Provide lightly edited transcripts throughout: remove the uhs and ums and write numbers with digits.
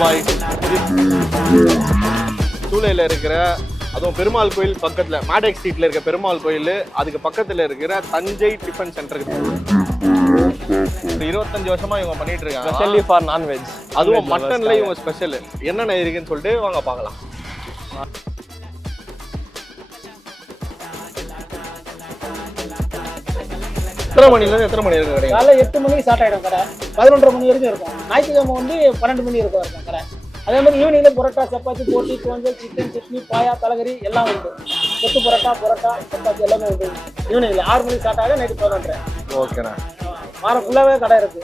பாய். சூளையில் இருக்கிற அதுவும் பெருமாள் கோயில் பக்கத்தில் மேடெக் ஸ்ட்ரீட்டில் இருக்க பெருமாள் கோயில் அதுக்கு பக்கத்தில் இருக்கிற தஞ்சை டிஃபன் சென்டருக்கு 25 வருஷமா இவங்க பண்ணிட்டு இருக்காங்க. Specially for non veg. அதுவும் மட்டன்ல இவங்க ஸ்பெஷல் என்னென்ன இருக்குன்னு சொல்லிட்டு வாங்க பார்க்கலாம். எத்தனை மணிலேருந்து எத்தனை மணி இருக்கு கடை? காலைல 8 மணிக்கு ஸ்டார்ட் ஆகிடும் கடை, 11:30 மணி வரைக்கும் இருக்கும். ஞாயிற்றுக்கிழமை வந்து 12 மணி இருக்கும் கடை. அதே மாதிரி ஈவினிங்ல பரோட்டா, சப்பாத்தி, போட்டி, கோஞ்சல், சிக்கன், சட்னி, பாயா, தலைகறி எல்லாம் உண்டு. கொத்து பரோட்டா, சப்பாத்தி எல்லாமே உண்டு. ஈவினிங்ல 6 மணிக்கு ஸ்டார்ட் ஆக நைட்டு 11:30. ஓகேண்ணா. வாரம் ஃபுல்லாகவே கடை இருக்கு.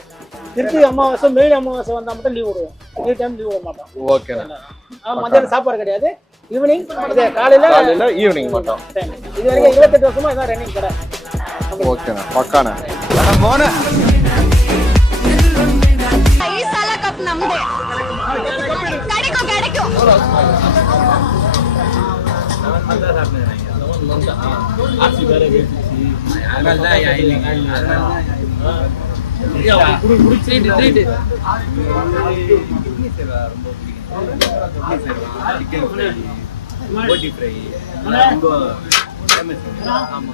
திருப்பி அமாவாசை மெயின் அமாவாசை வந்தால் மட்டும் லீவ் விடுவோம். எனி டைம் லீவ் விட மாட்டோம். ஓகேண்ணா. மத்தியானம் சாப்பாடு கிடையாது. ஈவினிங் காலையில ஈவினிங் மட்டும். இது வரைக்கும் 28 வருஷமா இதான் ரன்னிங் கடை. ஓகேண்ணா பக்காண்ணா.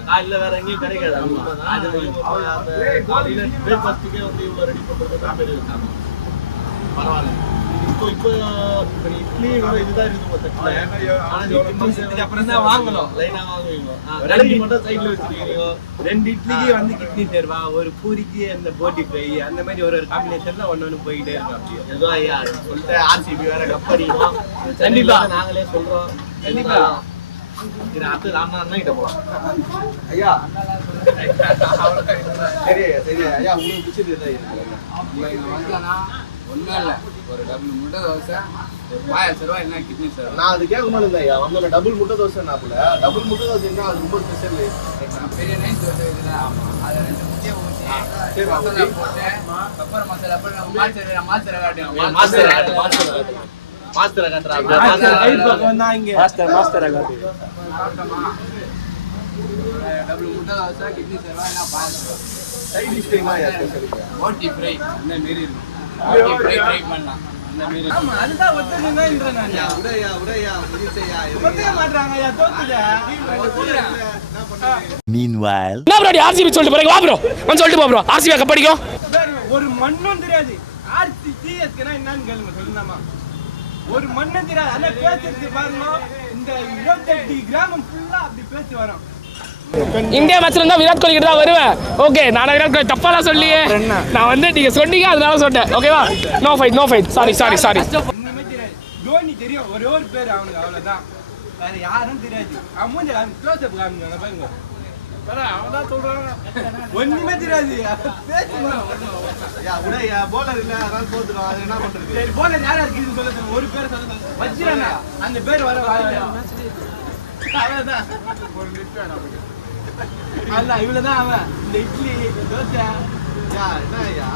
காலையில வேற எங்கேயும் கிடைக்காது. பிரேக்ஃபாஸ்ட்டுக்கே வந்து இவ்வளோ ரெடி பண்ணுறது தான் பெரிய பரவாயில்ல. இப்போ இட்லி வர இதுதான் இருக்குது. அப்புறம் தான் வாங்கணும், லைனாக வாங்குவீங்க. ரெண்டு மட்டும் சைடில் வச்சுருக்கீங்க. 2 இட்லிக்கு வந்து கிட்னி சேர்வா, ஒரு பூரிக்கு அந்த போட்டி ஃப்ரை, அந்த மாதிரி ஒரு காம்பினேஷன்ல ஒன்று போய்கிட்டே இருக்கும். அப்படியே ஏதோ ஐயா சொல்லிட்டு RCB வேற கப் அடிக்கணும். கண்டிப்பா நாங்களே சொல்றோம். கண்டிப்பா அடுத்து ராமநாதன் கிட்ட போலாம். ஐயா சரி சரி ஐயா, உங்களுக்கு பிடிச்சது வந்தானா ஒன்றும் இல்லை, ஒரு டபுள் முட்டை தோசை, பாயாசம் ரூபா என்ன கிட்னி சார். நான் அது கேட்க மாட்டேன் ஐயா. வந்தோட டபுள் முட்டை தோசை நாப்புல டபுள் முட்டை தோசை என்ன அது ரொம்ப ஸ்பெஷல். பெரிய நைஸ் தோசை இருக்குல்ல, அதை 2 முட்டையை ஊற்றி மசாலா போட்டு பெப்பர் மசாலா போட்டு மாஸ்டரை காட்டுவோம். மாஸ்டரை காட்டுறாங்க. டபுள் முட்டை தோசை, கிட்னி சார், என்ன பாயாசம், சைட் டிஷ் போட்டி ஃப்ரை இந்த மாரி இருக்கும். ட்ரை பண்ணலாம். அதுதான் RCB சொல்லிட்டு போறீங்க. வா ப்ரோ, வந்து சொல்லிட்டு போ ப்ரோ. RCB கப் அடிக்கும். ஒரு மண்ணும் தெரியாது. RCB என்னன்னு கேளுங்க, சொல்லுங்கம்மா. ஒரு மண்ணும் தெரியாது. ஆனா பேசுறது பாருங்க, இந்த 28 கிராமம் ஃபுல்லா அப்படி பேசி வரோம். இந்தியா மேட்ச்ல இருந்தா விராட் கோலி கிட்ட தான் வருவேன். ஓகே, நான் விராட் கோலி தப்பாலாம் சொல்லியே, நான் வந்து நீங்க சொன்னீங்க அதனால சொன்னேன். ஓகேவா? No fight. சாரி. தோனி தெரியும், ஒரே ஒரு பேர் அவனுக்கு, அவ்வளவுதான். வேற யாரும் தெரியாது. அவன் மூஞ்ச க்ளோஸ் அப் காமிங்க பாருங்க. அவன் தான் சொல்றாங்க ஒண்ணுமே தெரியாது. போலர் இல்ல, அதனால தோத்துறோம். அது என்ன பண்றது? சரி, போலர் யாரா இருக்குன்னு சொல்லுங்க. ஒரு பேரை சொல்லுங்க. வச்சிரண்ணா அந்த பேர் வர அவ்வளவுதான். ஒரு லிஸ்ட் வேணும் அல்ல, இவ்வளவுதான். அவன் இந்த இட்லி தோசை என்ன ஐயா,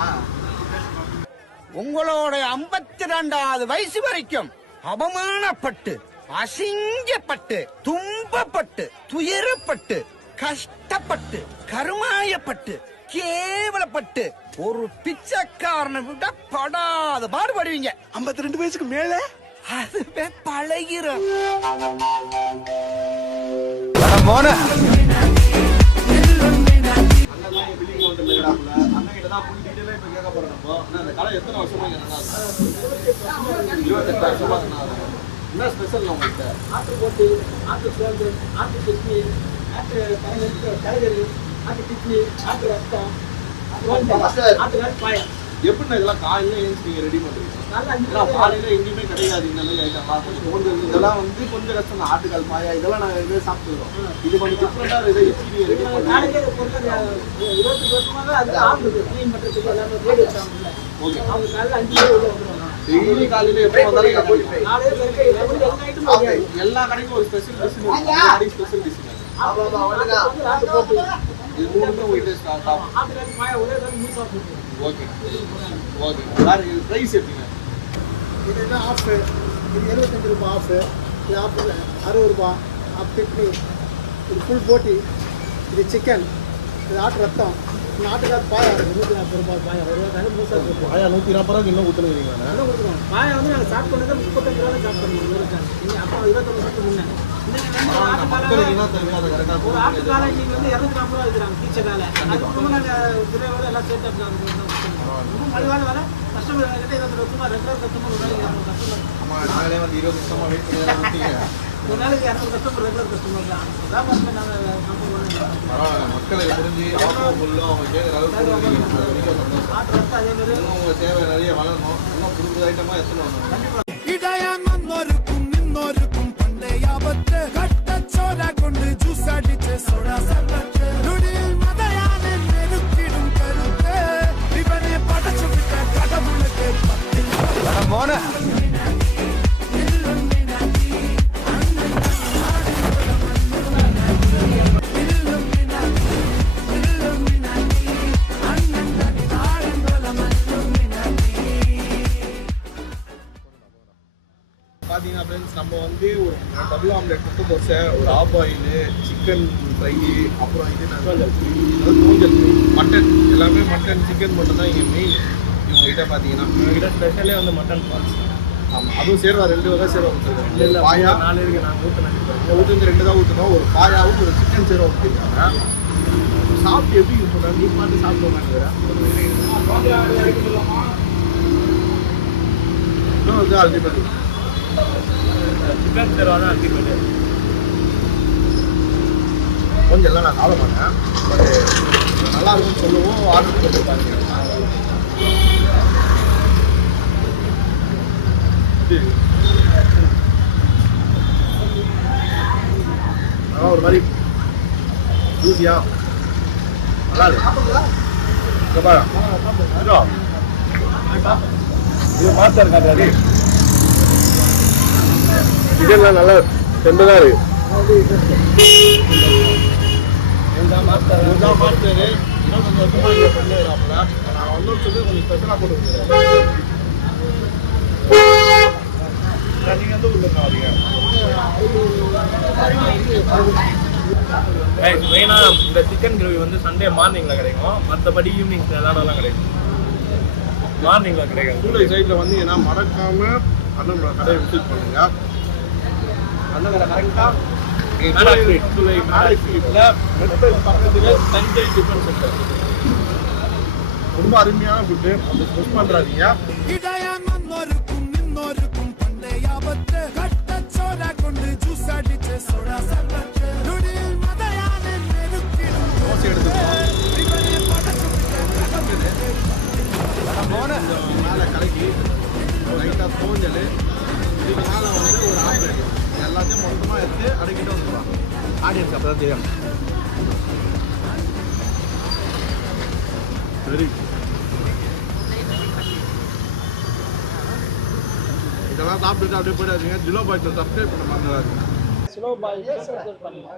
உங்களோட 52வது வயசு வரைக்கும் அவமானப்பட்டு, அசிங்கப்பட்டு, துன்பப்பட்டு, துயரப்பட்டு, கஷ்டப்பட்டு, கருமாயப்பட்டு, கேவலப்பட்டு ஒரு பிச்சைக்காரனை விட படாத பாடுபடுவீங்க. 52 வயசுக்கு மேல அதுவே பழகிரும். என்ன ஸ்பெஷல் உங்கள்கிட்ட? ஆட்டு போட்டு, ஆட்டு சோந்து, ஆட்டு சட்னி, ஆட்டு தலைகறி, ஆட்டு கிட்னி, ஆட்டு ரத்தம், ஆட்டு பாயம். எப்படி இதெல்லாம் காலையில ஏஞ்சி நீங்க ரெடி பண்றீங்க? காலையில எங்கேயுமே கிடையாது இந்த மாதிரி ஐட்டம்லாம். இதெல்லாம் வந்து கொஞ்சம் கஷ்டம் தான். ஆட்டுக்கால் பாயா இதெல்லாம் நாங்கள் எங்கேயும் சாப்பிட்டுக்கிறோம். இது கொஞ்சம் டிஃப்ரெண்டாக இதை எப்படி ரெடி பண்ணுறோம்? 20 வருஷமாக அது ஆகுது. க்ளீன் பண்ணுறதுக்கு எல்லாமே ரேடி வச்சாங்க. ஓகே, அவங்க காலையில் 5 மணி உள்ள வந்துடுவாங்க. டெய்லி காலையில் எப்போ வந்தாலும் எல்லா கடைக்கும் ஒரு ஸ்பெஷல் டிஷ் ஸ்பெஷல் டிஷ். இது மூணுமே போயிட்டு ஸ்டார்ட் ஆகும். Okay okay. வேறு இது ப்ரைஸ் எப்படிங்க? இது என்ன ஆஃபு, இது 75 ரூபாய் ஆஃபு, இது ஆஃபு 60 ரூபாய், ஆஃப் கிட்னி, இது ஃபுல் போட்டி, இது சிக்கன், இது ஆட்டு ரத்தம், நாட்டுக்கார பாயா இருக்குது 140 ரூபாய் பாயா ஒரு ரூபாய் முழுசாக கொடுப்போம். ஆயா 140 ரூபாய்க்கு இன்னும் ஊற்றுனுக்கிறீங்களா? இன்னும் கொடுக்குறோம். பாயா வந்து நாங்கள் ஸ்டார்ட் பண்ணது 35 ரூபா ஸ்டார்ட் பண்ணுவோம் ஒரு டன். அப்போ 25 வருஷத்துக்கு முன்னே மக்களுக்கு என்ன தேவையோ அதை கரெக்டாக ஒரு ஆட்டு காலை இன்னைக்கு வந்து 240 ரூபா இருக்கிறாங்க தீச்ச காலை. அதுக்கு நாங்கள் டிரைவர் எல்லாம் சேர்த்து ரொம்ப மலிவான வேலை. கஸ்டமர் கிட்ட 20 வருஷமா ரெகுலர் கஸ்டமர் ஒரு நாளைக்கு 200 கஸ்டமர். நாங்களே வந்து 20 நிமிஷமா வெயிட் பண்ணி ஒரு நாளைக்கு 200 கஸ்டமர் ரெகுலர் கஸ்டமர் தான். வியாபாரத்தில் நாங்கள் நம்பர் பரவாயில்ல, மக்களுக்கு புரிஞ்சு ஆட்டோ புல்லோ அவங்க கேட்குற அளவுக்கு சந்தோஷம். ஆட்டு ரத்தம் அதே மாதிரி உங்க சேவை நிறைய வளரணும், இன்னும் புது புது ஐட்டமாக எத்தனை வரணும். இடையான் வந்தோருக்கும் நின்னோருக்கும் பண்டையாபத்து கட்டச்சோட கொண்டு ஜூஸ் அடிச்சு சோடா சர்பத்து நுடியில் மதையான நெருக்கிடும் கருத்து இவனே படைச்சு விட்ட கடவுளுக்கு பத்து பார்த்தீங்கன்னா ஃப்ரெண்ட்ஸ், நம்ம வந்து ஒரு டபுள் ஆம்லெட் முட்டை தோசை, ஒரு ஆஃப் ஆயில், சிக்கன் ஃப்ரை, அப்புறம் இது மூஞ்சல் மட்டன், எல்லாமே மட்டன் சிக்கன் மட்டும் தான் இங்கே மெயின். இவங்ககிட்ட பார்த்தீங்கன்னா எங்ககிட்ட ஸ்பெஷலே வந்து மட்டன் பார்ட்ஸ். ஆமாம், அதுவும் சேர்வா 2 வகை சேர்வா கொடுத்துருக்காங்க. பாயா 4 இருக்கு, நான் ஊற்றினேன். ஊற்றுந்து 2 தான் ஊற்றணும், ஒரு பாயாவும் ஒரு சிக்கன் சேர்வா ஊற்றிருக்காங்க. சாப்பிட்டு எப்படி யூஸ் பண்ணுறாங்க? நீ பார்த்து சாப்பிடுவாங்க. இன்னும் வந்து அல்டிமேட் சிக்கன் சேர்வா தான் அல்டிமேட். கொஞ்சம் எல்லாம் நான் சாப்பிட மாட்டேன், பட் நல்லா இருக்குன்னு சொல்லுவோம். ஆர்டர் பண்ணி பாருங்க. ஆனால் ஒரு மாதிரி ஜூஸியா நல்லா இருக்கு. இது மாஸ்டர் இருக்காது, சிக்கன்லாம் நல்லா செம்பதாக இருக்கு. இதுதான் மாஸ்டர், 25 வருஷமா இங்கே பண்ணி வராப்புல. நான் வந்து சொல்லி கொஞ்சம் ஸ்பெஷலாக போட்டு கொடுக்குறேன். நீங்கள் வந்து உள்ள வரீங்க. மெயினாக இந்த சிக்கன் கிரேவி வந்து சண்டே மார்னிங்கில் கிடைக்கும், மற்றபடி ஈவினிங்ஸ் எல்லா நாளும் கிடைக்கும். மார்னிங்கில் கிடைக்கும். சூளை சைடில் வந்து ஏன்னா மறக்காமல் அண்ணனோட கடையை விசிட் பண்ணுங்க. அண்ணன் கரெக்டாக சூளை மேரேஜ் ஸ்ட்ரீட்டில் பக்கத்தில் தஞ்சை டிஃபன் சென்டர். ரொம்ப அருமையான ஃபுட்டு, அப்படி மிஸ் பண்ணுறாதீங்க. இடையான் வந்தோருக்கும் நின்னோருக்கும் பண்டையாபத்து கட்டச்சோட கொண்டு ஜூஸ் அடிச்சு சோடா சர்பத்து நுடியில் மதையான நெருக்கிடும் தோசை எடுத்துக்கோம், இவனே படைச்சு விட்ட கடவுளுக்கு மேலே கலக்கி லைட்டாக தோஞ்சல், இதுக்கு மேலே வந்து ஒரு ஆம்லேட், எல்லாத்தையும் மொத்தமாக எடுத்து அடக்கிட்டு வந்துடுவான். ஆடியன்ஸ் அப்போ தான் தெரியும். சரி, இதெல்லாம் சாப்பிட்டுட்டு அப்படியே போயிடாதீங்க. ஜிலோ பாய்க்கு சப்ஸ்கிரைப் பண்ண மறந்துடாதீங்க. ஸ்லோ பாய் சப்ஸ்கிரைப் பண்ணுங்க.